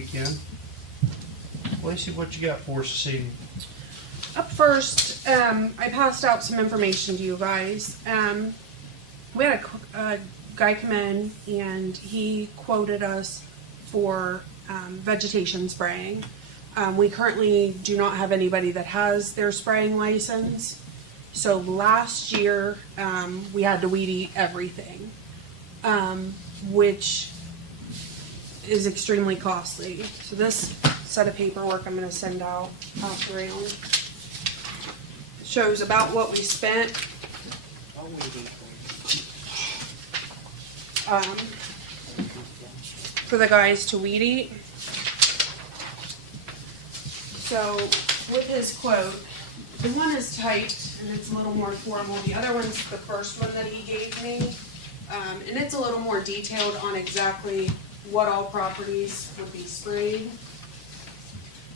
weekend. Lacey, what you got for us this evening? Up first, I passed out some information to you guys. We had a guy come in and he quoted us for vegetation spraying. We currently do not have anybody that has their spraying license. So last year, we had to weed eat everything, which is extremely costly. So this set of paperwork I'm going to send out around shows about what we spent. For the guys to weed eat. So with his quote, the one is typed and it's a little more formal. The other one's the first one that he gave me. And it's a little more detailed on exactly what all properties would be sprayed.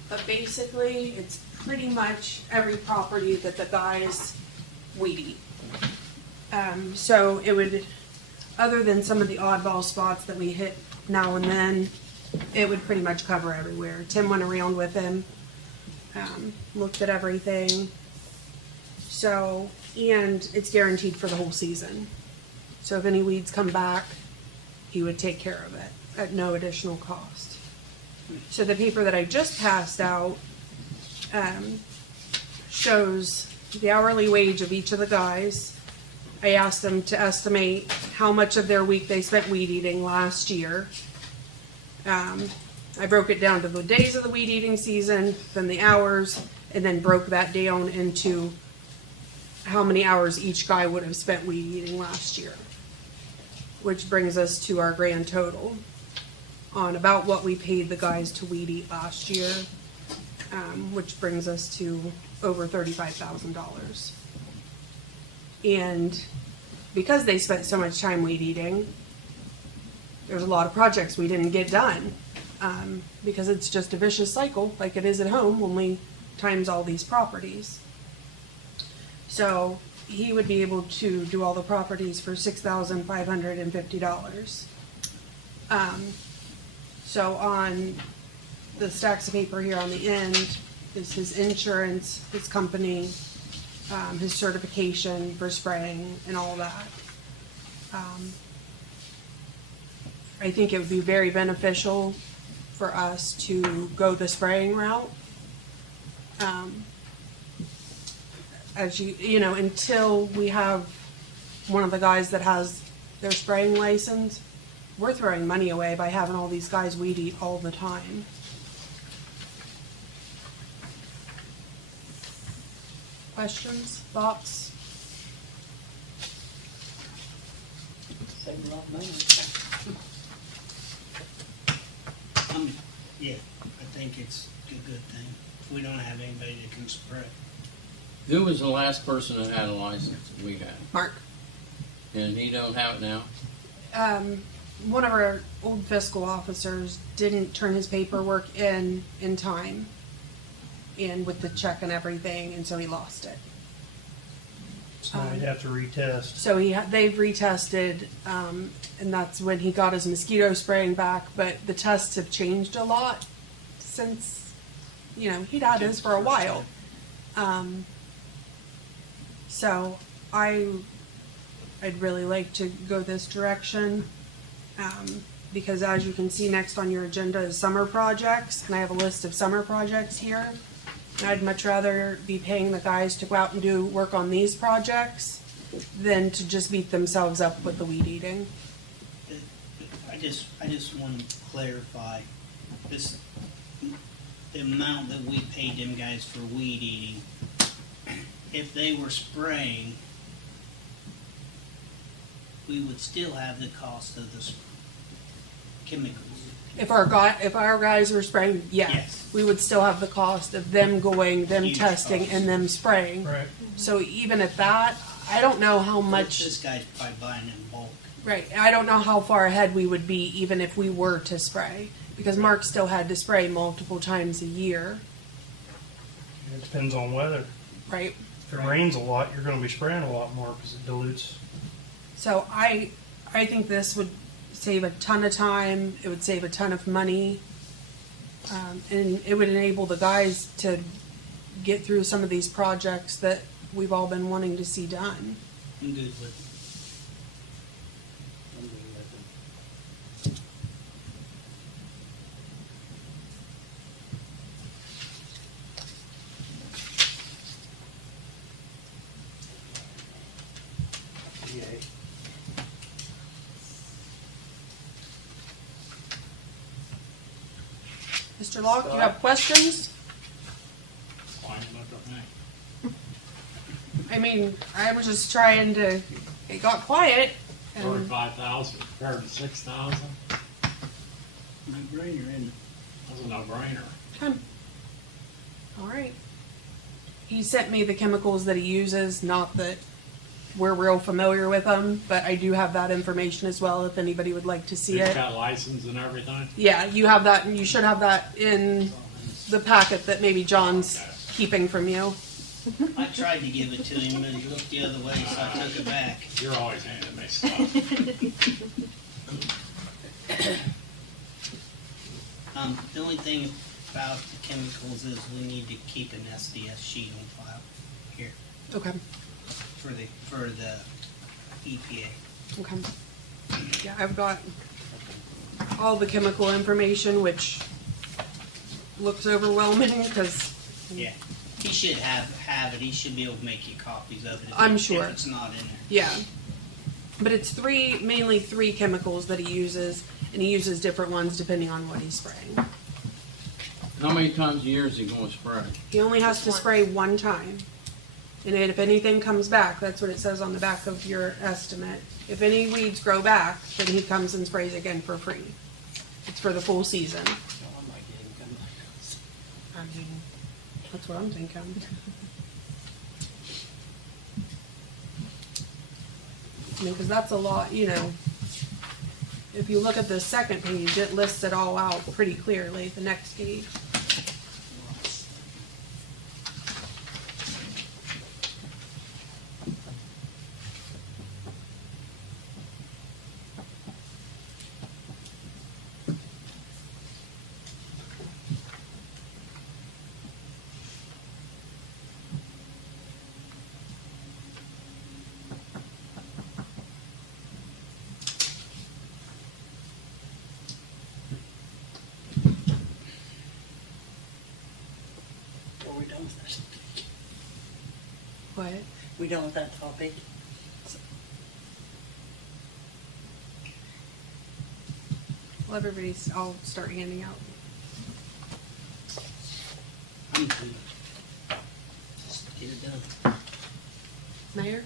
But basically, it's pretty much every property that the guys weed eat. So it would, other than some of the oddball spots that we hit now and then, it would pretty much cover everywhere. Tim went around with him, looked at everything. So, and it's guaranteed for the whole season. So if any weeds come back, he would take care of it at no additional cost. So the paper that I just passed out shows the hourly wage of each of the guys. I asked them to estimate how much of their week they spent weed eating last year. I broke it down to the days of the weed eating season, then the hours, and then broke that down into how many hours each guy would have spent weed eating last year, which brings us to our grand total on about what we paid the guys to weed eat last year, which brings us to over $35,000. And because they spent so much time weed eating, there's a lot of projects we didn't get done, because it's just a vicious cycle like it is at home when we times all these properties. So he would be able to do all the properties for $6,550. So on the stacks of paper here on the end is his insurance, his company, his certification for spraying and all that. I think it would be very beneficial for us to go the spraying route. As you know, until we have one of the guys that has their spraying license, we're throwing money away by having all these guys weed eat all the time. Questions, thoughts? Save a lot of money. Yeah, I think it's a good thing. If we don't have anybody that can spray. Who was the last person that had a license we had? Mark. And he don't have it now? One of our old fiscal officers didn't turn his paperwork in time, and with the check and everything, and so he lost it. So we'd have to retest. So they've retested, and that's when he got his mosquito spraying back. But the tests have changed a lot since, you know, he'd had his for a while. So I'd really like to go this direction, because as you can see next on your agenda is summer projects, and I have a list of summer projects here. I'd much rather be paying the guys to go out and do work on these projects than to just beat themselves up with the weed eating. I just want to clarify this: the amount that we paid them guys for weed eating. If they were spraying, we would still have the cost of the chemicals. If our guys were spraying, Yes. we would still have the cost of them going, them Huge testing, cost. and them spraying. Right. So even at that, I don't know how much. This guy's probably buying in bulk. Right. I don't know how far ahead we would be even if we were to spray, because Mark still had to spray multiple times a year. It depends on weather. Right. If it rains a lot, you're going to be spraying a lot more because it dilutes. So I think this would save a ton of time. It would save a ton of money. And it would enable the guys to get through some of these projects that we've all been wanting to see done. I'm good with it. I'm good with it. Mr. Locke, you have questions? Fine, look at me. I mean, I was just trying to, it got quiet. And 45,000 compared to 6,000, No brainer, isn't it? that's a no-brainer. Okay. All right. He sent me the chemicals that he uses, not that we're real familiar with them, but I do have that information as well if anybody would like to see He's it. got license and everything. Yeah, you have that, and you should have that in the packet that maybe John's keeping from you. I tried to give it to him, but he looked the other way, so I took it back. You're always handing me stuff. The only thing about the chemicals is we need to keep an SDS sheet on file here Okay. for the EPA. Okay. Yeah, I've got all the chemical information, which looks overwhelming because Yeah, he should have it. He should be able to make you copies of it. I'm if sure. it's not in there. yeah. But it's mainly three chemicals that he uses, and he uses different ones depending on what he's spraying. How many times a year is he gonna spray? He only has to spray one time. And if anything comes back, that's what it says on the back of your estimate. If any weeds grow back, then he comes and sprays again for free. It's for the full season. I mean, that's what I'm thinking. I mean, because that's a lot, you know. If you look at the second page, it lists it all out pretty clearly, the next page. Are we done with this? What? We done with that topic? Well, I'll start handing out. I'm good. Just get it done. Mayor?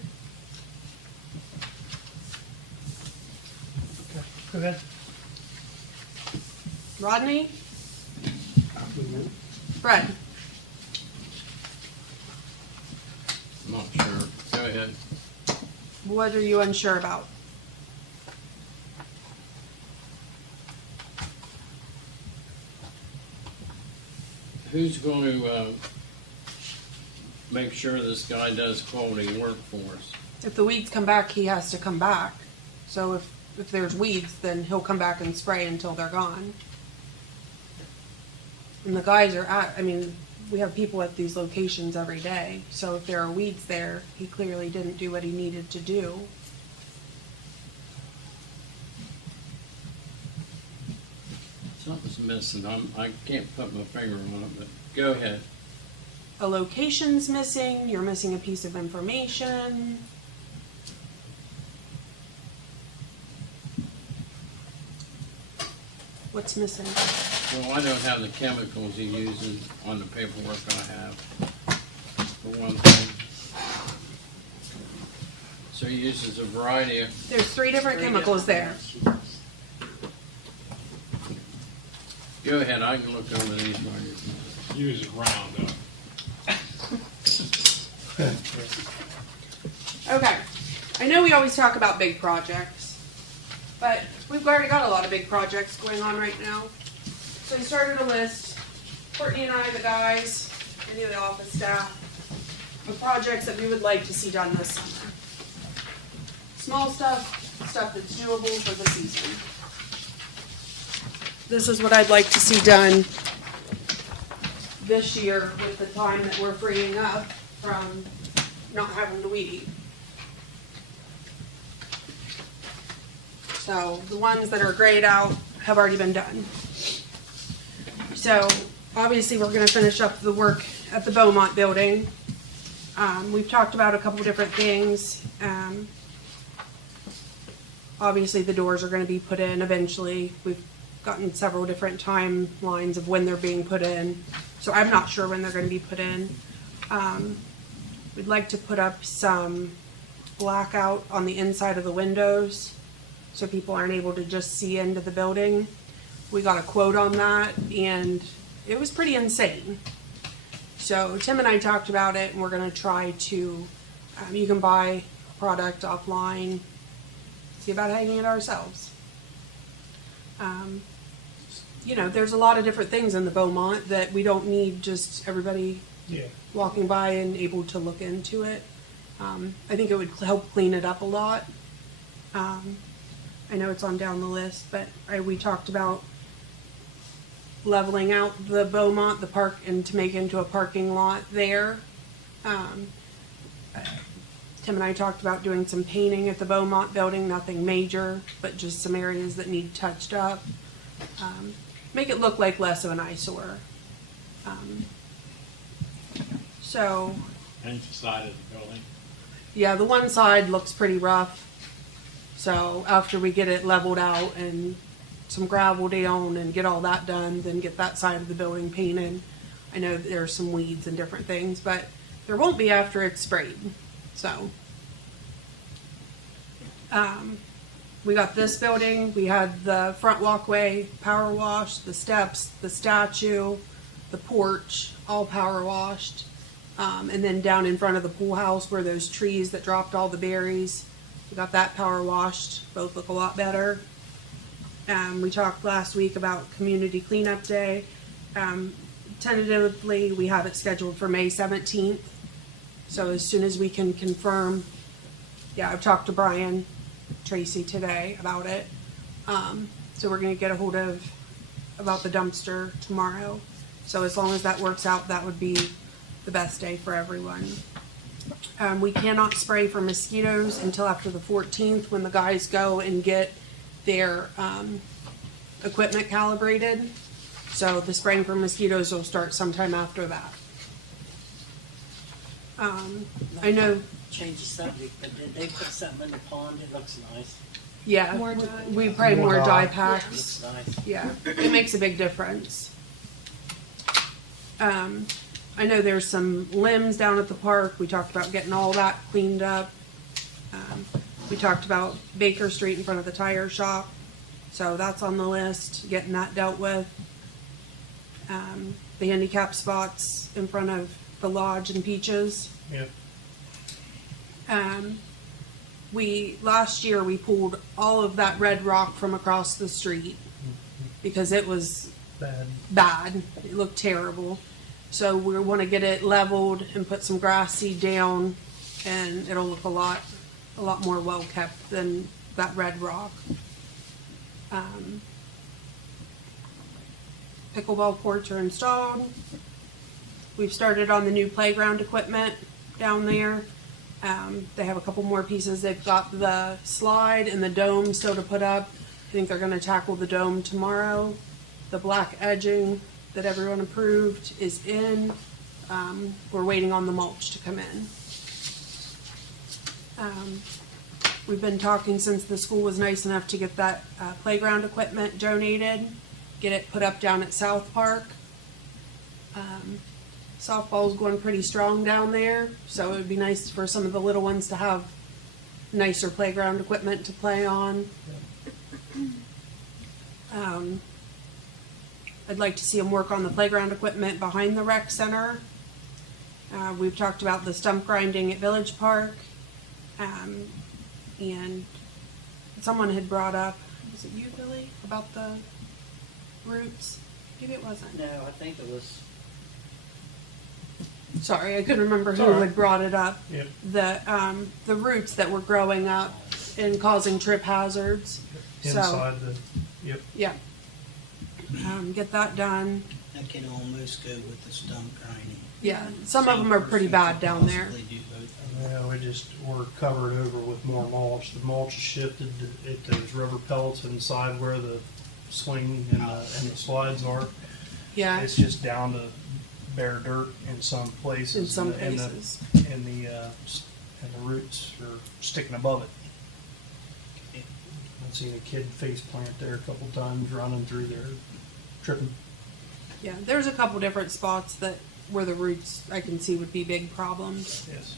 Go ahead. Rodney? Fred? I'm not sure. Go ahead. What are you unsure about? Who's going to make sure this guy does quality work for us? If the weeds come back, he has to come back. So if there's weeds, then he'll come back and spray until they're gone. And the guys we have people at these locations every day. So if there are weeds there, he clearly didn't do what he needed to do. Something's missing. I can't put my finger on it, but go ahead. A location's missing, you're missing a piece of information. What's missing? Well, I don't have the chemicals he uses on the paperwork I have, for one thing. So he uses a variety of, There's three different chemicals there. go ahead, I can look over these while you're. Use Roundup. Okay, I know we always talk about big projects, but we've already got a lot of big projects going on right now. So we started a list, Courtney and I, the guys, any of the office staff, of projects that we would like to see done this summer. Small stuff, stuff that's doable for the season. This is what I'd like to see done this year with the time that we're freeing up from not having to weed eat. So the ones that are grayed out have already been done. So obviously we're gonna finish up the work at the Beaumont building. We've talked about a couple different things. Obviously the doors are gonna be put in eventually. We've gotten several different timelines of when they're being put in. So I'm not sure when they're gonna be put in. We'd like to put up some blackout on the inside of the windows so people aren't able to just see into the building. We got a quote on that and it was pretty insane. So Tim and I talked about it and we're gonna try to, you can buy a product offline, see about hanging it ourselves. You know, there's a lot of different things in the Beaumont that we don't need just everybody Yeah. walking by and able to look into it. I think it would help clean it up a lot. I know it's on down the list, but we talked about leveling out the Beaumont, the park, and to make into a parking lot there. Tim and I talked about doing some painting at the Beaumont building, nothing major, but just some areas that need touched up. Make it look like less of an eyesore. So, And the side of the building. yeah, the one side looks pretty rough. So after we get it leveled out and some gravel down and get all that done, then get that side of the building painted. I know that there's some weeds and different things, but there won't be after it's sprayed. So, we got this building. We had the front walkway power washed, the steps, the statue, the porch, all power washed. And then down in front of the pool house where those trees that dropped all the berries, we got that power washed. Both look a lot better. We talked last week about Community Cleanup Day. Tentatively, we have it scheduled for May 17th. So as soon as we can confirm, yeah, I've talked to Brian Tracy today about it. So we're gonna get a hold of about the dumpster tomorrow. So as long as that works out, that would be the best day for everyone. We cannot spray for mosquitoes until after the 14th when the guys go and get their equipment calibrated. So the spraying for mosquitoes will start sometime after that. I know, Change the subject, but did they put something in the pond? It looks nice. yeah, More dye. we probably More more dye dye. packs. Looks nice. Yeah, it makes a big difference. I know there's some limbs down at the park. We talked about getting all that cleaned up. We talked about Baker Street in front of the tire shop. So that's on the list, getting that dealt with. The handicap spots in front of the lodge and Peaches. Yep. Last year we pulled all of that red rock from across the street because it was Bad. bad. It looked terrible. So we want to get it leveled and put some grass seed down, and it'll look a lot more well kept than that red rock. Pickleball courts are installed. We've started on the new playground equipment down there. They have a couple more pieces. They've got the slide and the dome still to put up. I think they're going to tackle the dome tomorrow. The black edging that everyone approved is in. We're waiting on the mulch to come in. We've been talking since the school was nice enough to get that playground equipment donated, get it put up down at South Park. Softball's going pretty strong down there, so it would be nice for some of the little ones to have nicer playground equipment to play on. I'd like to see them work on the playground equipment behind the rec center. We've talked about the stump grinding at Village Park. And someone had brought up, was it you, Billy, about the roots? Maybe it wasn't. No, I think it was, Sorry, I couldn't remember who It's all right. had brought it up. Yep. The roots that were growing up and causing trip hazards. So, Inside the, yep. yeah. Get that done. I can almost go with the stump grinding. Yeah, some of them are pretty bad down there. Possibly do both. Yeah, we're covered over with more mulch. The mulch is shifted at those rubber pellets inside where the swing and the slides are. Yeah, It's just down to bare dirt in some places. in some and the- places. And the roots are sticking above it. I've seen a kid face plant there a couple times running through there, tripping. Yeah, there's a couple different spots that where the roots I can see would be big problems. Yes.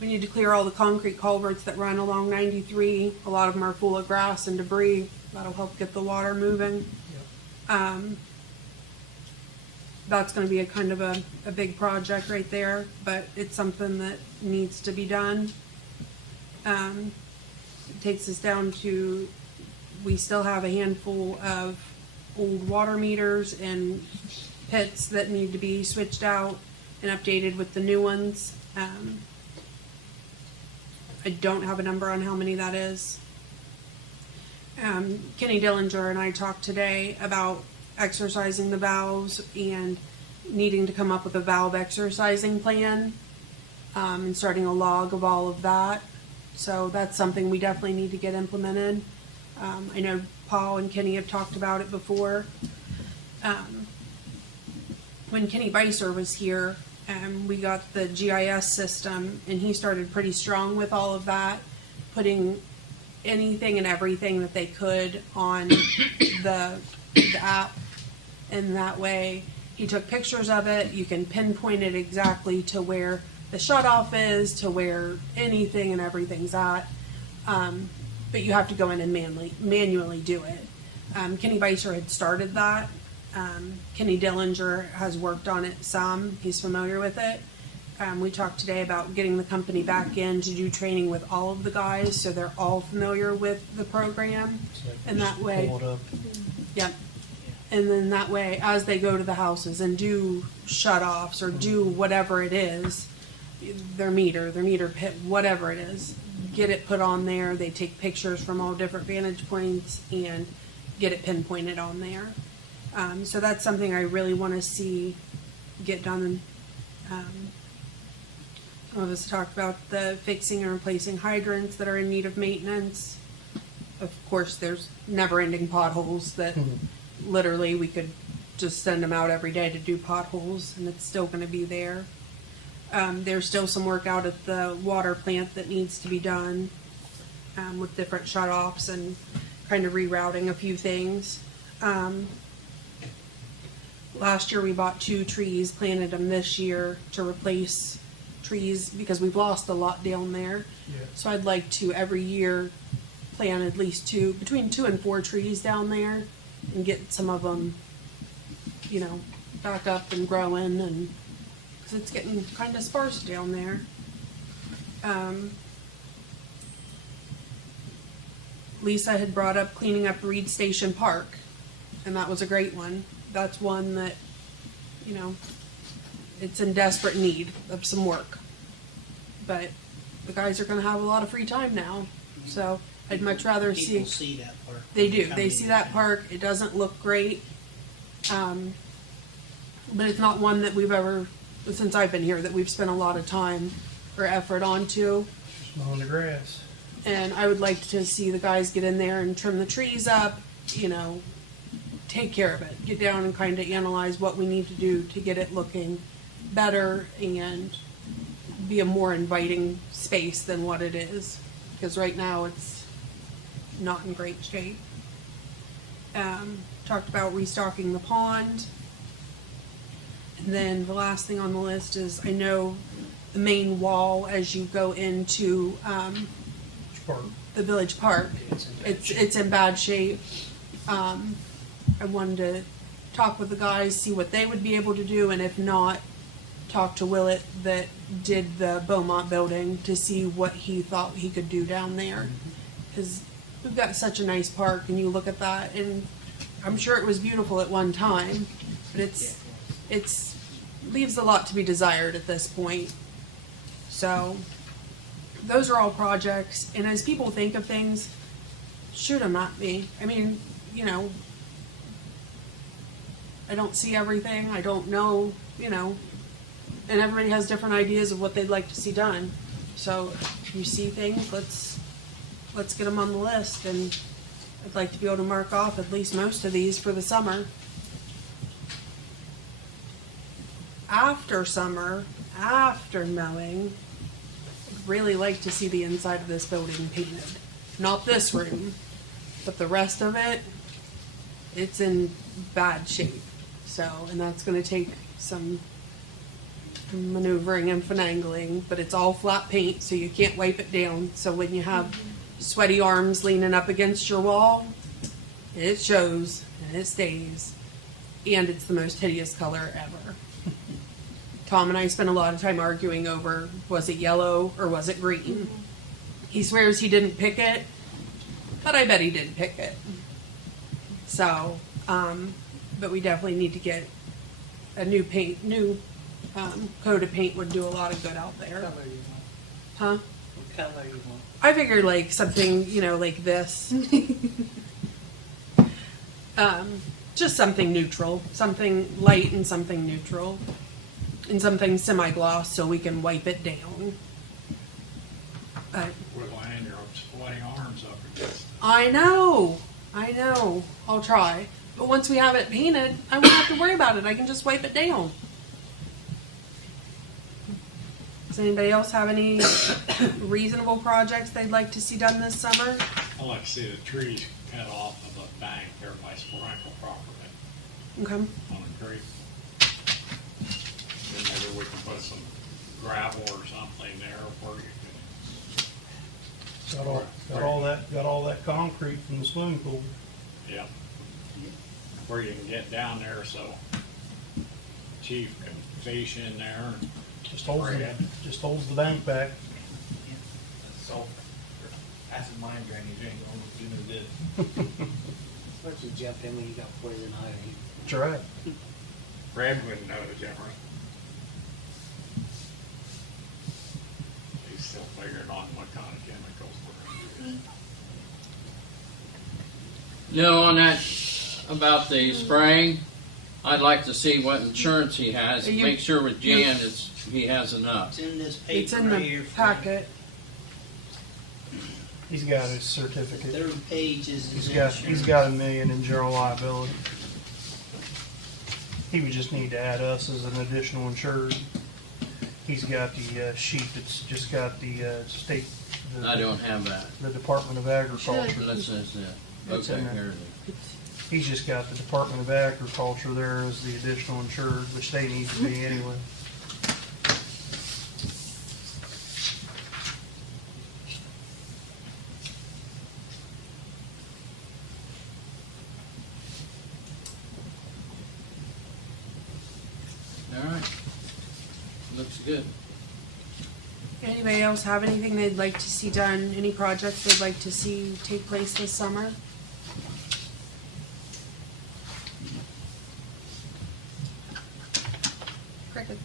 We need to clear all the concrete culverts that run along 93. A lot of them are full of grass and debris. That'll help get the water moving. That's going to be a kind of a big project right there, but it's something that needs to be done. It takes us down to, we still have a handful of old water meters and pits that need to be switched out and updated with the new ones. I don't have a number on how many that is. Kenny Dillinger and I talked today about exercising the valves and needing to come up with a valve exercising plan, and starting a log of all of that. So that's something we definitely need to get implemented. I know Paul and Kenny have talked about it before. When Kenny Beiser was here, we got the GIS system, and he started pretty strong with all of that, putting anything and everything that they could on the app. And that way, he took pictures of it. You can pinpoint it exactly to where the shutoff is, to where anything and everything's at. But you have to go in and manually do it. Kenny Beiser had started that. Kenny Dillinger has worked on it some. He's familiar with it. We talked today about getting the company back in to do training with all of the guys so they're all familiar with the program. So And just that way- pull it up. Yep. And then that way, as they go to the houses and do shut-offs or do whatever it is, their meter pit, whatever it is, get it put on there. They take pictures from all different vantage points and get it pinpointed on there. So that's something I really want to see get done. Some of us talked about the fixing and replacing hydrants that are in need of maintenance. Of course, there's never-ending potholes that literally we could just send them out every day to do potholes, and it's still going to be there. There's still some work out at the water plant that needs to be done, with different shutoffs and kind of rerouting a few things. Last year we bought 2 trees, planted them this year to replace trees because we've lost a lot down there. Yeah. So I'd like to every year plant at least between 2 and 4 trees down there and get some of them, back up and growing, and because it's getting kind of sparse down there. Lisa had brought up cleaning up Reed Station Park, and that was a great one. That's one that, it's in desperate need of some work. But the guys are going to have a lot of free time now, so I'd much rather People see that park. They do. Come They in see that and- park. It doesn't look great. But it's not one that we've ever, since I've been here, that we've spent a lot of time or effort onto. Just mowing the grass. And I would like to see the guys get in there and trim the trees up, take care of it. Get down and kind of analyze what we need to do to get it looking better and be a more inviting space than what it is. Because right now it's not in great shape. Talked about restocking the pond. And then the last thing on the list is, I know the main wall as you go into Which part? the village park, it's in bad shape. I wanted to talk with the guys, see what they would be able to do, and if not, talk to Willett that did the Beaumont building to see what he thought he could do down there. Because we've got such a nice park, and you look at that, and I'm sure it was beautiful at one time, but it's leaves a lot to be desired at this point. So those are all projects, and as people think of things, shoot them at me. I mean, I don't see everything. I don't know, you know, and everybody has different ideas of what they'd like to see done. So if you see things, let's get them on the list, and I'd like to be able to mark off at least most of these for the summer. After summer, after mowing, I'd really like to see the inside of this building painted. Not this room, but the rest of it, it's in bad shape. So, and that's gonna take some maneuvering and finagling, but it's all flat paint, so you can't wipe it down. So when you have sweaty arms leaning up against your wall, it shows and it stays, and it's the most hideous color ever. Tom and I spent a lot of time arguing over, was it yellow or was it green? He swears he didn't pick it, but I bet he did pick it. So, but we definitely need to get a new coat of paint would do a lot of good out there. What color you want? Huh? What color you want? I figured like something, you know, like this. Just something neutral, something light and something neutral, and something semi-gloss so we can wipe it down. With laying your sweaty arms up against. I know, I'll try. But once we have it painted, I won't have to worry about it. I can just wipe it down. Does anybody else have any reasonable projects they'd like to see done this summer? I like to see the trees cut off of the bank there by Sprinkle property Okay. on a creek. Then maybe we can put some gravel or something there where you Got all that concrete from the swimming pool. can, yeah, where you can get down there so chief can fish in there. Just holds the bank back. So, acid mine drainage ain't gonna do no good. Once you jump in when you got poison ivy. That's right. Fred wouldn't know the difference. He's still figuring on what kind of chemicals we're gonna use. You know, on that, about the spraying, I'd like to see what insurance he has, and make sure with Jan he has enough. It's in this It's paper in right the here. Fred. packet. He's got his certificate. Third page is his He's insurance. got $1 million in general liability. He would just need to add us as an additional insured. He's got the sheet that's just got the state. I don't have that. The Department of Agriculture. Let's just, It's okay, in there. here it is. He's just got the Department of Agriculture there as the additional insured, which they need to be anyway. All right. Looks good. Anybody else have anything they'd like to see done? Any projects they'd like to see take place this summer? Cricket.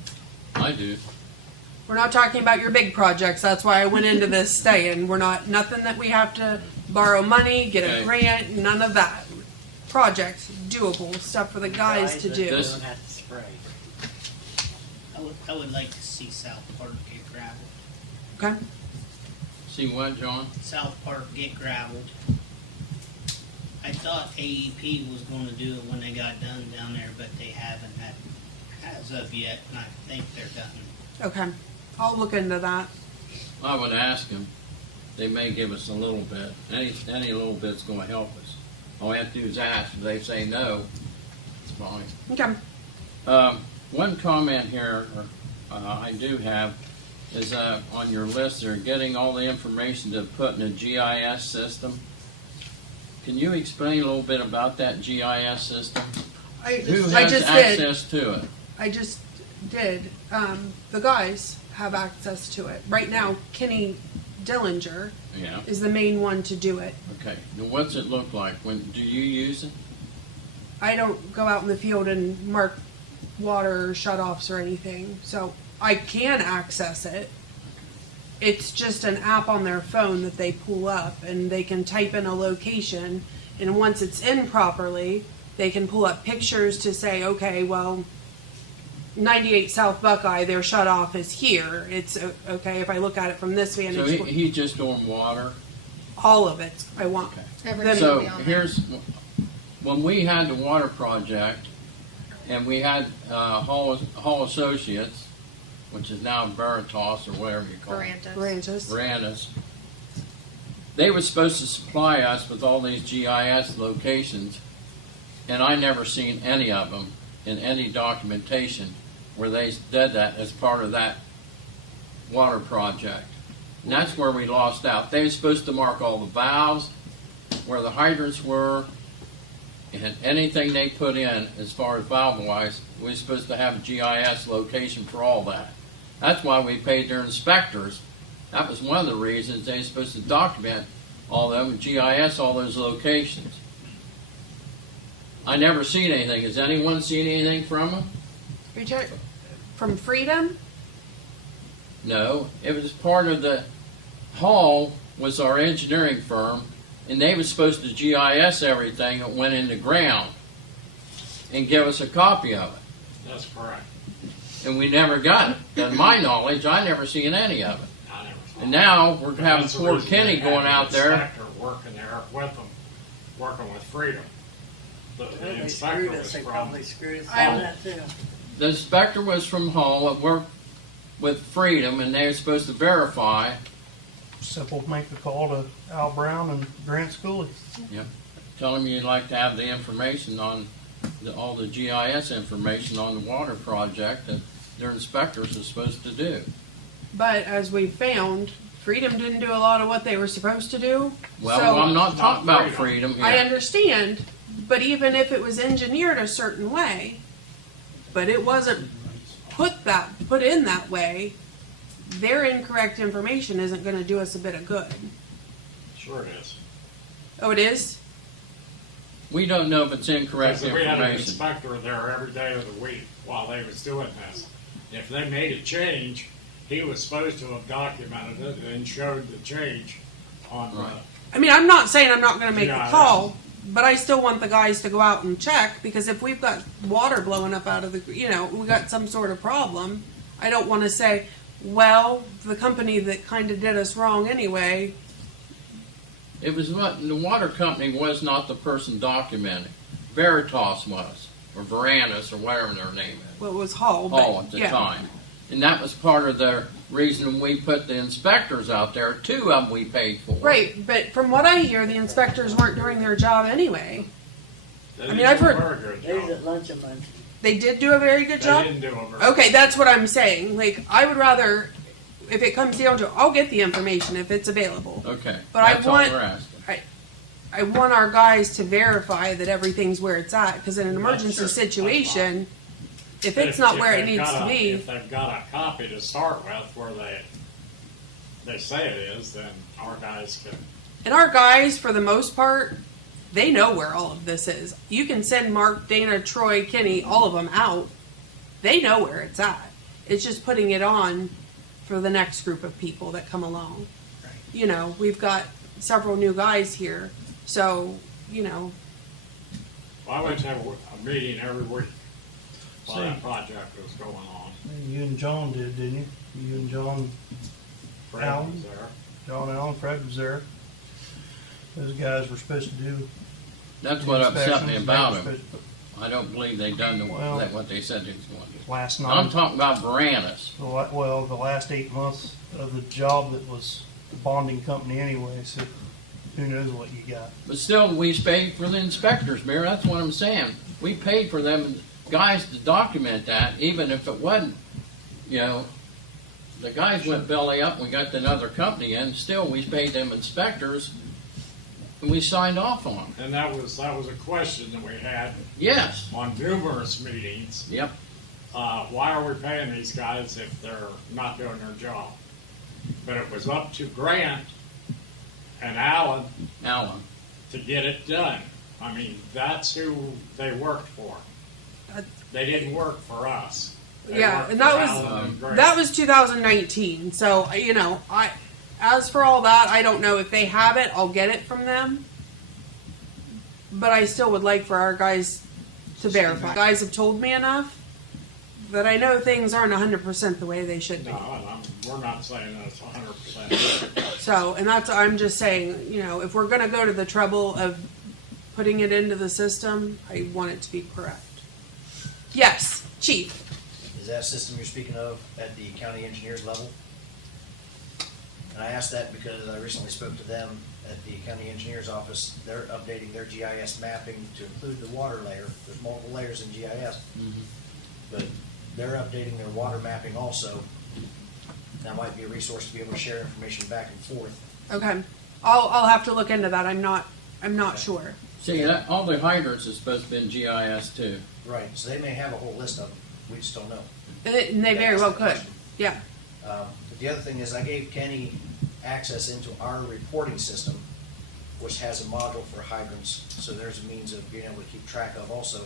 I do. We're not talking about your big projects. That's why I went into this staying. We're not, nothing that we have to borrow money, get a Okay. grant, none of that. Projects, doable, stuff for the guys to that do. This- Don't have to spray. I would like to see South Park get gravelled. Okay? See what, John? South Park get gravelled. I thought AEP was gonna do it when they got done down there, but they haven't had, as of yet, and I think they're done. Okay. I'll look into that. I would ask them. They may give us a little bit. Any little bit's gonna help us. All we have to do is ask. If they say no, it's fine. Okay. One comment here I do have is on your list there, getting all the information to put in a GIS system. Can you explain a little bit about that GIS system? Who I has just did. access to it? I just did. The guys have access to it. Right now, Kenny Dillinger Yeah. is the main one to do it. Okay. Now, what's it look like? When do you use it? I don't go out in the field and mark water shut-offs or anything, so I can access it. It's just an app on their phone that they pull up, and they can type in a location, and once it's in properly, They can pull up pictures to say, okay, well, 98 South Buckeye, their shut off is here. It's okay if I look at it from this So vantage point. he's just doing water. All of it, I want. Okay. Everything So will be on there. here's, when we had the water project, and we had Hall Associates, which is now Veritas or whatever you call it. Barantas. Branches. Brandis. They were supposed to supply us with all these GIS locations, and I never seen any of them in any documentation where they did that as part of that water project. And that's where we lost out. They were supposed to mark all the valves, where the hydrants were, and anything they put in as far as valve-wise, we were supposed to have a GIS location for all that. That's why we paid their inspectors. That was one of the reasons they were supposed to document all them, GIS all those locations. I never seen anything. Has anyone seen anything from them? From Freedom? No. It was part of the Hall was our engineering firm, and they was supposed to GIS everything that went in the ground and give us a copy of it. That's correct. And we never got it. To my knowledge, I never seen any of it. I never saw And it. now we're But having that's the poor reason Kenny they going had out the there. inspector working there with them, working with Freedom. The They inspector screwed was us, they from, probably screwed us I- on that too. The inspector was from Hall and worked with Freedom, and they were supposed to verify. Simple, make the call to Al Brown and Grant Schooley. Tell them you'd like to have the information on all the GIS information on the water project that their inspectors are supposed to do. But as we found, Freedom didn't do a lot of what they were supposed to do. Well, So- I'm not talking about Freedom. Freedom here. I understand, but even if it was engineered a certain way, but it wasn't put in that way, their incorrect information isn't going to do us a bit of good. sure it is. Oh, it is? We don't know if it's incorrect Because we had an information. inspector there every day of the week while they was doing this. If they made a change, he was supposed to have documented it and showed the change on the. Right. I mean, I'm not saying I'm not going to make Yeah, the call, but I still want the guys to go out and check, because if we've got water blowing up out of the, we got some sort of problem, I don't want to say, well, the company that kind of did us wrong anyway. It was what the water company was not the person documenting. Veritas was, or Verandas, or whatever their name is. Well, it was Hall. But, Hall at the yeah. time. And that was part of the reason we put the inspectors out there. 2 of them we paid for. Right, but from what I hear, the inspectors weren't doing their job anyway. They I mean, didn't I've do a heard- very good They was job. at lunch a month. They did do a very good They job. didn't do a very. Okay, that's what I'm saying. Like, I would rather, if it comes down to it, I'll get the information if it's available. Okay. But I That's want- all we're asking. I want our guys to verify that everything's where it's at, because in an emergency sure. That's situation, if But it's not if where it they've needs got to a- be, If they've got a copy to start with where they say it is, then our guys can. and our guys, for the most part, they know where all of this is. You can send Mark, Dana, Troy, Kenny, all of them out. They know where it's at. It's just putting it on for the next group of people that come along. Right. We've got several new guys here, so, Well, I went to a meeting every week while See. that project was going on. You and John did, didn't you? You and John Fred Alan? was there. John Allen, Fred was there. Those guys were supposed to do. That's what upset me inspections. about They were them. supposed I don't believe they done Well- what they said they was going to do. to- Last I'm night, talking about Verandas. the last 8 months of the job that was the bonding company anyway, so who knows what you got. But still, we paid for the inspectors, Mayor. That's what I'm saying. We paid for them guys to document that, even if it wasn't, the guys went belly up and we got another company in. Still, we paid them inspectors and we signed off on them. And that was a question that we had Yes. on numerous meetings. Yep. Why are we paying these guys if they're not doing their job? But it was up to Grant and Alan Alan. to get it done. I mean, that's who they worked for. They didn't work for us. They Yeah, worked and that for was- Alan and Grant. that was 2019. So, as for all that, I don't know if they have it, I'll get it from them. But I still would like for our guys to verify. Guys have told me enough that I know things aren't 100% the way they should be. No, we're not saying that it's 100%. So, and that's, I'm just saying, you know, if we're gonna go to the trouble of putting it into the system, I want it to be correct. Yes, chief. Is that system you're speaking of at the county engineers level? And I asked that because I recently spoke to them at the county engineers office. They're updating their GIS mapping to include the water layer. There's multiple layers in GIS. But they're updating their water mapping also. That might be a resource to be able to share information back and forth. Okay, I'll have to look into that. I'm not sure. See, all the hydrants is supposed to be in GIS too. Right, so they may have a whole list of them. We just don't know. And they very well could. Yeah. But the other thing is I gave Kenny access into our reporting system, which has a module for hydrants, so there's a means of being able to keep track of also.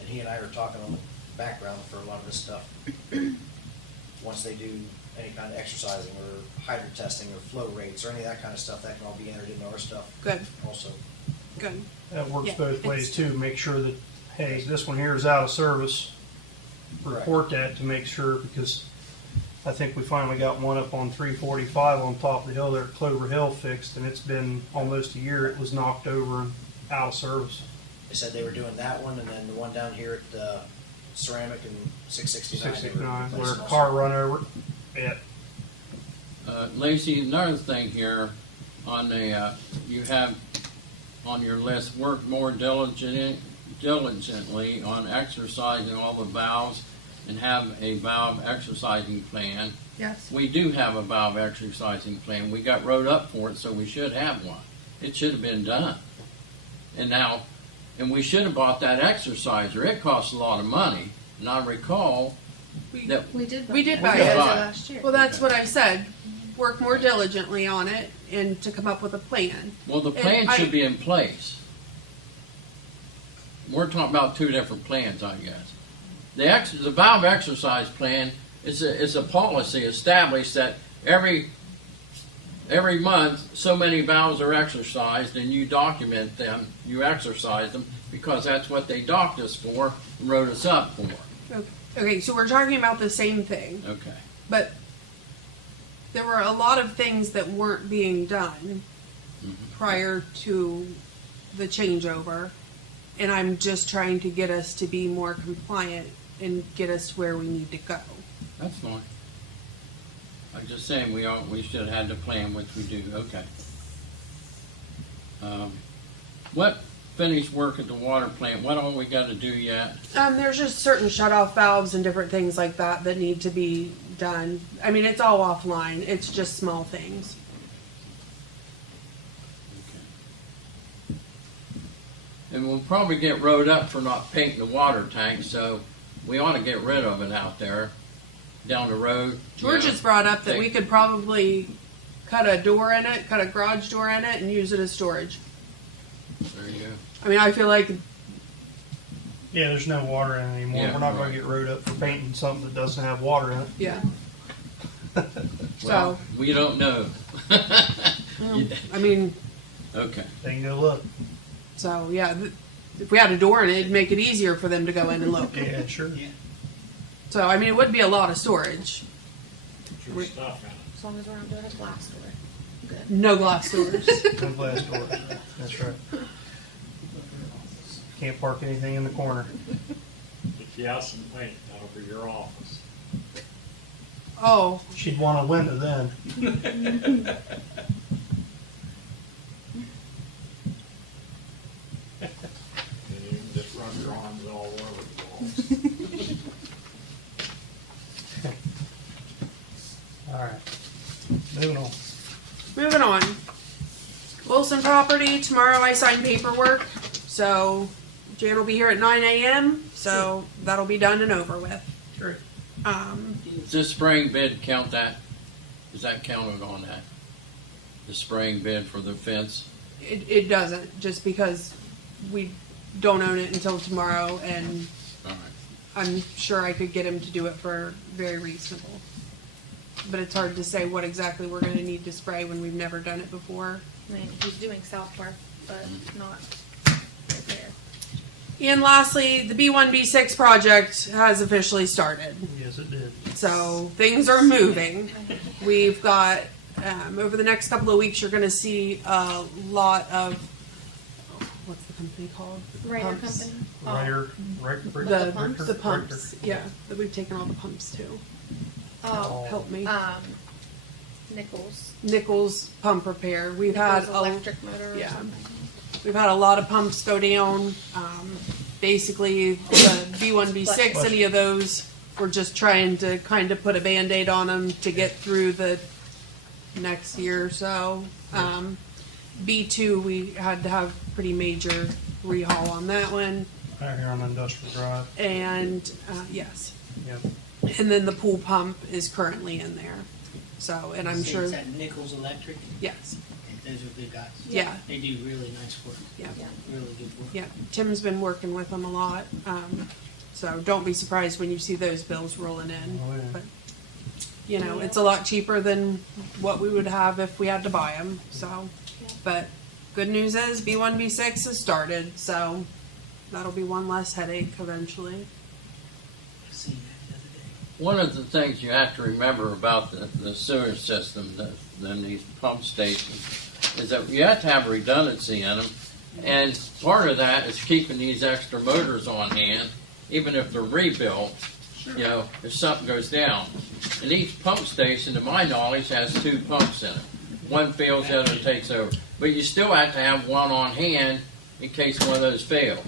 And he and I are talking on the background for a lot of this stuff. Once they do any kind of exercising or hydrant testing or flow rates or any of that kind of stuff, that can all be entered into our stuff Good. also. Good. That works Yeah, both ways it's- too, make sure that, hey, this one here is out of service. Report that to make sure, because I think we finally got one up on 345 on top of the hill there at Clover Hill fixed, and it's been almost a year. It was knocked over and out of service. They said they were doing that one, and then the one down here at Ceramic and 669. they were 669, where a replacing also. car run over it. Lacey, another thing here on the, you have on your list, work more diligently on exercising all the valves and have a valve exercising plan. Yes. We do have a valve exercising plan. We got wrote up for it, so we should have one. It should have been done. And we should have bought that exerciser. It costs a lot of money. And I recall that We did. We did buy buy it it. last year. Well, that's what I said. Work more diligently on it and to come up with a plan. well, the And plan I- should be in place. We're talking about two different plans, I guess. The valve exercise plan is a policy established that every month so many valves are exercised, and you document them, you exercise them, because that's what they docked us for and wrote us up for. Okay, so we're talking about the same thing, Okay. but there were a lot of things that weren't being done prior to the changeover, and I'm just trying to get us to be more compliant and get us to where we need to go. That's fine. I'm just saying we should have had the plan, which we do. Okay. What finished work at the water plant? What all we got to do yet? There's just certain shut-off valves and different things like that that need to be done. I mean, it's all offline. It's just small things. Okay. And we'll probably get rode up for not painting the water tank, so we ought to get rid of it out there down the road. George has brought up that we could probably cut a door in it, cut a garage door in it, and use it as storage. There you go. I mean, I feel like, Yeah, there's no water in it anymore. Yeah, We're not right. gonna get rode up for painting something that doesn't have water in it. yeah. Well, we don't know. I mean, Okay. They can go look. so yeah, if we had a door in it, it'd make it easier for them to go in and look. Yeah, sure. Yeah. So, I mean, it would be a lot of storage. Put your stuff in it. As long as we're not doing a glass door. Good. No glass doors. No glass door. That's right. Can't park anything in the corner. If you have some paint, that'll be your office. Oh, She'd want a window then. And you can just rub your arms all over the walls. All right. Moving on. moving on. Wilson property, tomorrow I sign paperwork, so Jan will be here at 9 a.m., so that'll be done and over with. Sure. Does this spraying bid count that? Is that counted on that? The spraying bid for the fence? It doesn't, just because we don't own it until tomorrow, and All right. I'm sure I could get him to do it for very reasonable. But it's hard to say what exactly we're gonna need to spray when we've never done it before. I mean, he's doing South Park, but not right there. And lastly, the B1, B6 project has officially started. Yes, it did. So things are moving. We've got, over the next couple of weeks, you're gonna see a lot of, what's the company called? Ryder Pumps. company. The pumps, yeah, that we've taken all the pumps to. Oh, Help me. Nichols. Nichols Pump Repair. We've had Nichols electric motor or yeah. something. We've had a lot of pumps go down. Basically, the B1, B6, any of those, we're just trying to kind of put a Band-Aid on them to get through the next year or so. B2, we had to have pretty major rehaul on that one. Out here on Industrial Drive. And, yes. Yeah. And then the pool pump is currently in there. So, and I'm See, sure, It's at Nichols Electric. yes, Those are good guys. yeah, They do really nice work. yeah. Really good work. Yeah, Tim's been working with them a lot, so don't be surprised when you see those bills rolling in. Oh, yeah. But, you know, it's a lot cheaper than what we would have if we had to buy them, so. But good news is B1, B6 has started, so that'll be one less headache eventually. I've seen that the other day. One of the things you have to remember about the sewer system, than these pump stations, is that you have to have redundancy in them. And part of that is keeping these extra motors on hand, even if they're rebuilt, you know, if something goes down. And each pump station, to my knowledge, has 2 pumps in it. One fails, the other takes over. But you still have to have one on hand in case one of those fails.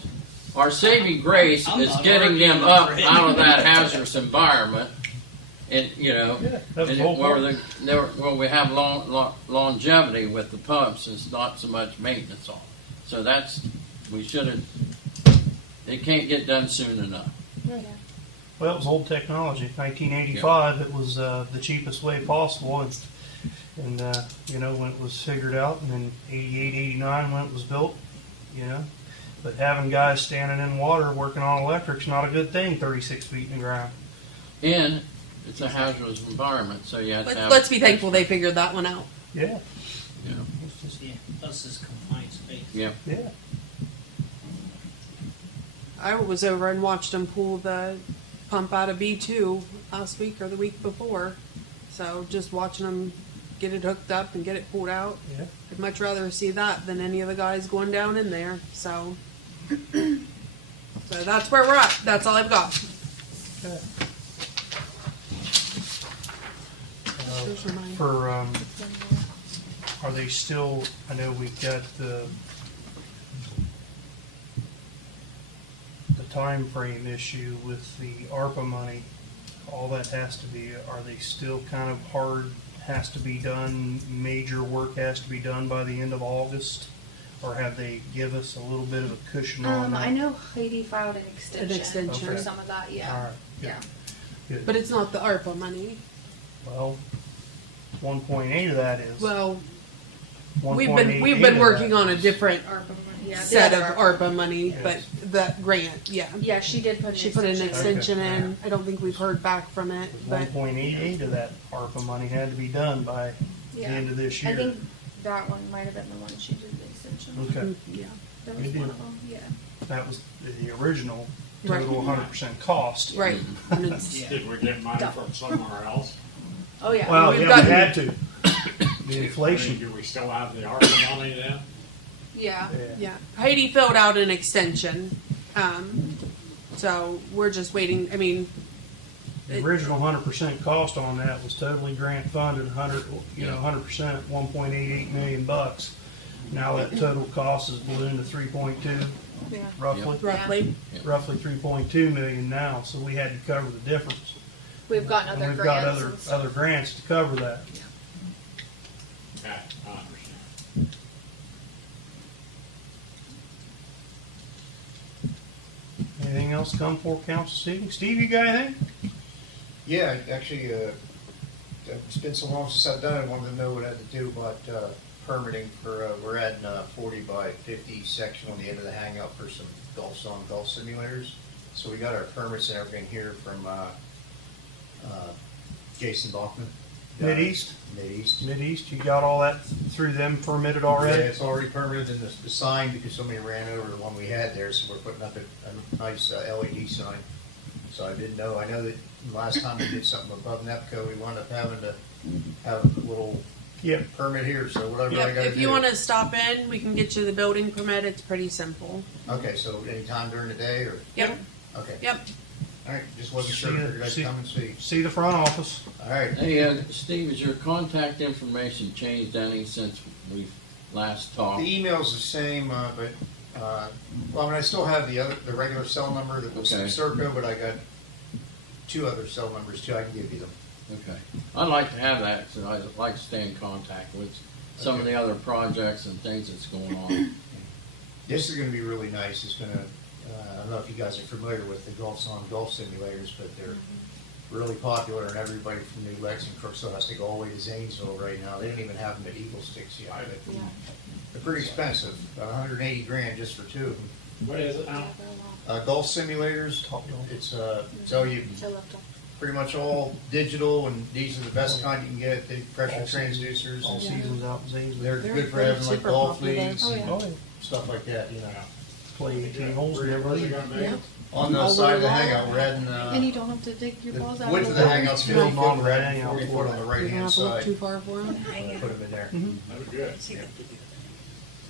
Our saving grace I'm is not getting them arguing up for it. out of that hazardous environment. And, you know, Yeah, that was and the whole where we have longevity with the pumps, it's not so much maintenance on. So that's, we should have, it can't get done soon enough. Well, it was old technology. 1985, it was the cheapest way possible. And you know, when it was figured out, and then 88, 89 when it was built, you know. But having guys standing in water working on electric's not a good thing 36 feet in the ground. And it's a hazardous environment, so you have to have. Let's be thankful they figured that one out. Yeah. You know, It's just, Yeah, plus it's confined space. yeah. yeah. I was over and watched them pull the pump out of B2 last week or the week before. So just watching them get it hooked up and get it pulled out. Yeah. I'd much rather see that than any of the guys going down in there. So, so that's where we're at. That's all I've got. Okay. Those are mine. For are they still? I know we've got the time frame issue with the ARPA money. All that has to be. Are they still kind of hard? Has to be done. Major work has to be done by the end of August, or have they give us a little bit of a cushion on that? I know Heidi filed an extension, for Okay. some of that, yeah. All right. Good. Yeah. Good. But it's not the ARPA money. Well, 1.8 of that is. Well, 1.88 we've been of working that on a is- different ARPA money, yeah. the set of other ARPA money, but that grant, yeah. Yeah, she did put an She put an extension. extension in. I don't think we've heard back from it, but 1.88 of that ARPA money had to be done by the Yeah. end of this year. I think that one might have been the one she did the extension on. Okay, yeah. That was Good one deal. of them, yeah. that was the original Right. total 100% cost. Right. And it's- Yeah. Did we get money from somewhere else? Oh, yeah. Well, We've yeah, got- we had to. The inflation. Do we still have the ARPA money then? Yeah. Yeah, Heidi filled out an extension, so we're just waiting, I mean, The original 100% cost on that was totally grant funded, 100%, 1.88 million bucks. Now that total cost is ballooned to 3.2, Yeah. roughly. roughly. Roughly 3.2 million now, so we had to cover the difference. We've gotten And other we've got grants other, and stuff. other grants to cover that. Okay, I understand. Anything else come for council seating? Steve, you got anything? Yeah, actually, it's been so long since I've done it, I wanted to know what I had to do about permitting for, we're adding a 40 by 50 section on the end of the hangout for some golf simulators. So we got our permits and everything here from Jason Bachman Mid-East? Mid-East. Mid-East, you got all that through them permitted Yeah, already? it's already permitted and the sign, because somebody ran over the one we had there, so we're putting up a nice LED sign. So I didn't know, I know that last time we did something above NEPCO, we wound up having to have a little Yep. permit here, so whatever I Yep, gotta if do. you wanna stop in, we can get you the building permit, it's pretty simple. Okay, so anytime during the day, or, Yep, okay, yep. all right, just wasn't sure, See ya. figured I'd See- come and see. See the front office. All right, Hey, Steve, has your contact information changed any since we last talked? the email's the same, but, well, I mean, I still have the regular cell number that was from Okay. Serco, but I got 2 other cell numbers too, I can give you them. Okay. I'd like to have that, so I'd like to stay in contact with some of the other projects and things that's going on. This is gonna be really nice, it's gonna, I don't know if you guys are familiar with the golf simulators, but they're really popular, and everybody from New Lex and Crooksville has to go all the way to Zanesville right now, they don't even have them at Eagle Sticks yet, but they're pretty expensive, about 180 grand just for 2 of them. What is it now? Golf simulators, it's, so you, pretty much all digital, and these are the best kind you can get, the pressure transducers, All and seasons out in Zanesville. they're good for having like golf leagues Oh, and yeah. Oh, yeah. stuff like that, you know. Play 18 holes and Where's it everything. gonna be? On the All side of the winter long. hangout, we're adding, And you don't have to dig your the balls out. width of the hangout's 50 Building foot, on we're the adding hangout 40 foot on the right You're gonna hand have to look side, too far for them. put them in there. That's good. See what they do.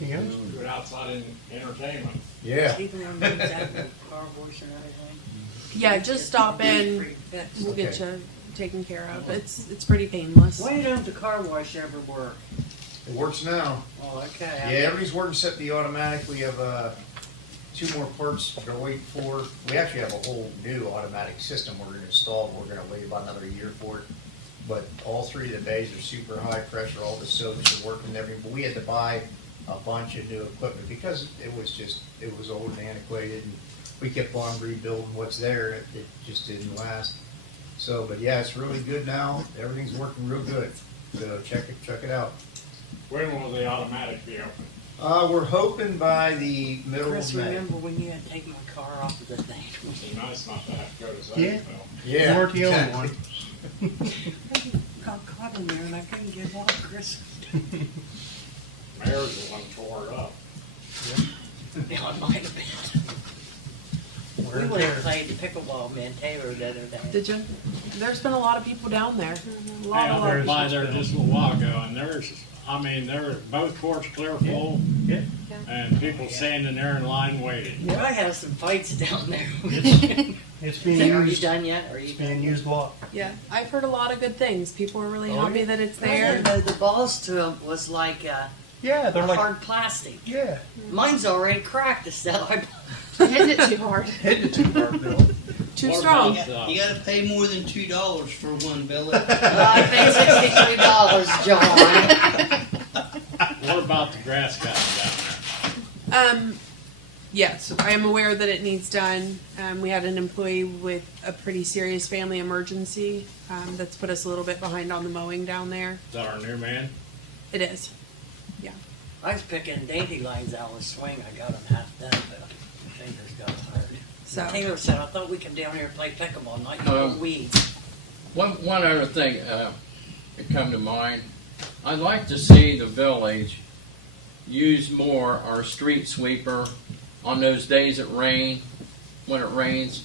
Yeah. Do it outside in entertainment. Yeah, Even on the inside, the car wash and everything. Yeah, just stop in, Free fixed. we'll get Okay. you taken care of. It's pretty painless. Why don't the car wash ever work? it works now. Oh, okay. Yeah, everything's working set to the automatic. We have 2 more parts to wait for. We actually have a whole new automatic system we're gonna install, but we're gonna wait about another year for it. But all 3 of the bays are super high pressure, all the soaps are working and everything, but we had to buy a bunch of new equipment because it was old and antiquated, and we kept on rebuilding what's there, and it just didn't last. So, but yeah, it's really good now. Everything's working real good. So check it out. When will the automatic be open? We're hoping by the middle Chris, of May. remember when you had to take my car off of the thing? It'd be nice not to have to go to Yeah. Zanesville. Yeah, You weren't the only exactly. one. Got caught in there and I couldn't get out, Chris. Mayor's the one tore it up. Yeah, it might have been. Wear We and went and tear. played pickleball, man, Taylor the other day. Did you? There's been a lot of people down there. A Hey, lot, a I lot. drove by there just a little while ago, and they're both courts clear full, Yeah. and people standing there in line waiting. I have some fights down there. It's being Say, are you used. done yet? Are you It's done? being used a lot. Yeah, I've heard a lot of good things. People are really Oh, happy yeah. that it's There, there. the balls to them was like Yeah, they're like, hard plastic. yeah, Mine's already cracked. It's that Hitting it too hard. hitting it too hard, Bill. Too What strong. about, You gotta pay more than $2 for one billet. I paid $63, John. What about the grass cutting down there? Yes, I am aware that it needs done. We had an employee with a pretty serious family emergency that's put us a little bit behind on the mowing down there. Is that our new man? It is. Yeah. I was picking dainty lines out with swing. I got them half done, but my fingers got tired. So Taylor said, I thought we could down here and play pickleball, not Um, use weeds. One other thing that come to mind, I'd like to see the village use more our street sweeper on those days it rain, when it rains.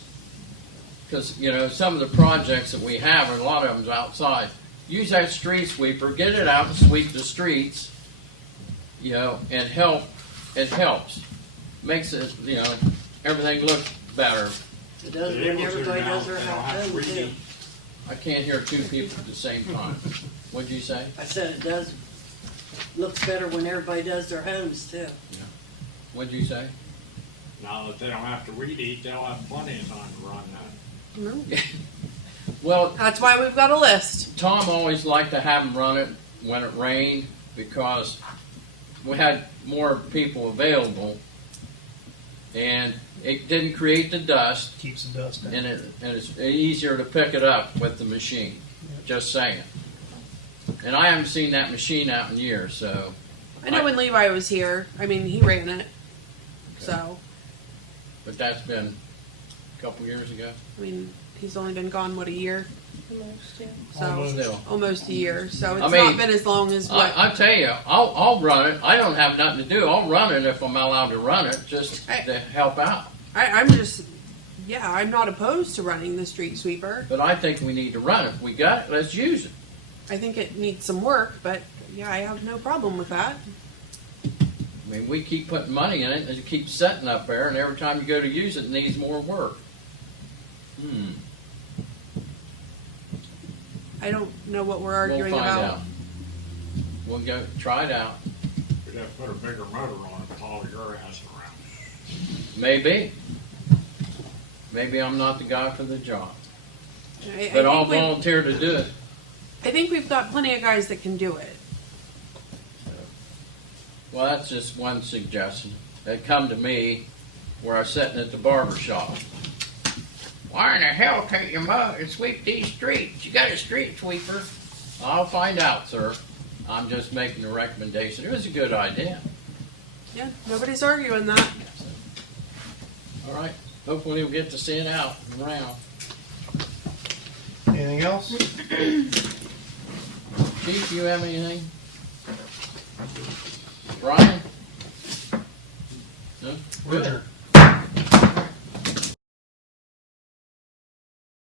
Because, you know, some of the projects that we have, and a lot of them's outside, use that street sweeper, get it out and sweep the streets, you know, and it helps. Makes it, you know, everything look better. It does They're when able to everybody now, does their they don't have house to too. redo. I can't hear 2 people at the same time. What'd you say? I said it does, looks better when everybody does their homes too. What'd you say? Now that they don't have to weed eat, they'll have plenty of time to run that. Well, that's why we've got a list. Tom always liked to have them run it when it rained because we had more people available and it didn't create the dust Keeps the dust down. and it's easier to pick it up with the machine. Just saying. And I haven't seen that machine out in years, so. I know when Levi was here, I mean, he ran it. So, But that's been a couple years ago. I mean, he's only been gone, what, a year? So, Almost. Still. almost a year, so I it's mean, not been as long as what. I tell you, I'll run it. I don't have nothing to do. I'll run it if I'm allowed to run it, just to help out. I'm just, yeah, I'm not opposed to running the street sweeper. But I think we need to run it. We got it, let's use it. I think it needs some work, but yeah, I have no problem with that. I mean, we keep putting money in it, and it keeps sitting up there, and every time you go to use it, it needs more work. I don't know what we're We'll arguing find about. out. We'll go, try it out. We'd have to put a bigger motor on it to haul your ass around. Maybe. Maybe I'm not the guy for the job. I But I'll think we've- volunteer to do it. I think we've got plenty of guys that can do it. Well, that's just one suggestion. It come to me where I was sitting at the barber shop. Why in the hell can't you mow and sweep these streets? You got a street sweeper. I'll find out, sir. I'm just making a recommendation. It was a good idea. Yeah, nobody's arguing that. All right. Hopefully we'll get to see it out and around. Anything else? Chief, you have anything? Brian? No? We're Good. adjourned.